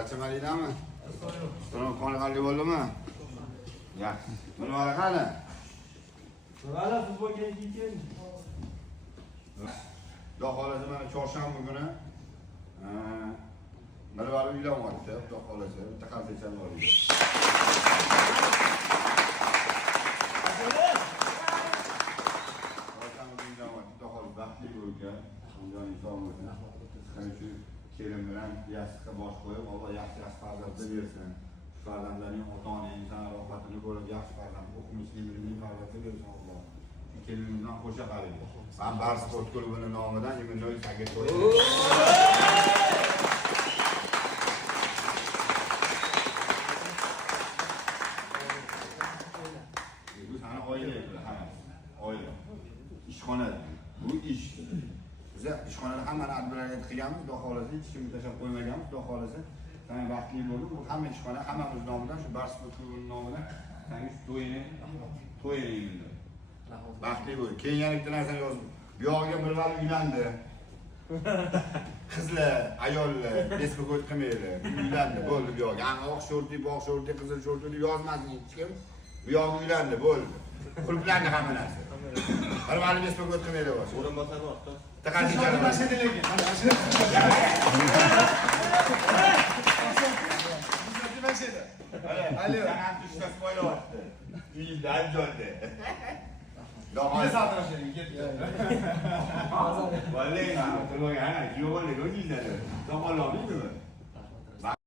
Charchamaydingmi? So'ng qoniqarli bo'ldimi? Yaxshi. Buni mana qani? Mana futbolga keyin. Xudo xolasa mana chorshanba kuni bir bari uylanyapti, xudo xolasa. Bitta qalbacham bor edi. Baxtli bo'lgan, Xonjoning sog'lig'i. Shuning uchun kelin bilan yastirga bosh qo'yib, Alloh yaxshi farzandlar bersin. Shu farzandlarning ota-onangizdan rohatini ko'rib, yaxshi farzand o'qimishli bilimli farzandlar bersin Alloh. Kelinimizdan qo'sha qaring. Men Bar sport klubining nomidan iminoy taklif qo'yaman. Bu sana oila hammasi. Oila. İşxona. Bu ish. Biz ishxonada hammani adbilarga qilganmiz, xudo xolasa, hech kimni tashlab qo'ymaganmiz, xudo xolasa. Sen baxtli bo'lding. Bu hamma ishxona, hammamiz nomidan, shu Bar sport klubining nomidan sen to'yini. Baxtli bo'l. Keyin yana bitta narsani yozdim. Bu yog'iga bir vali uylandi. Qizlar, ayollar, bespokot qilmaydi. Uylandi, bo'ldi bu yog'iga. Oq shorti, boq shorti, qizil shorti deb yozmasin hech kim. Bu yog'i uylandi, bo'ldi. Qulplandi hamma narsa. Bir vali bespokot qilmaydi bosh. O'rin bosar bor. Taqaddis qiladi. Mashinalarga. Mana mashina. Alo. Sen ham tushga spoilyapti. Uyingda Andijonda. Biz atrashlarga ketdi. Vallahi, turmagan, yo'q, o'zingizlar. To'g'ri olmaydimi?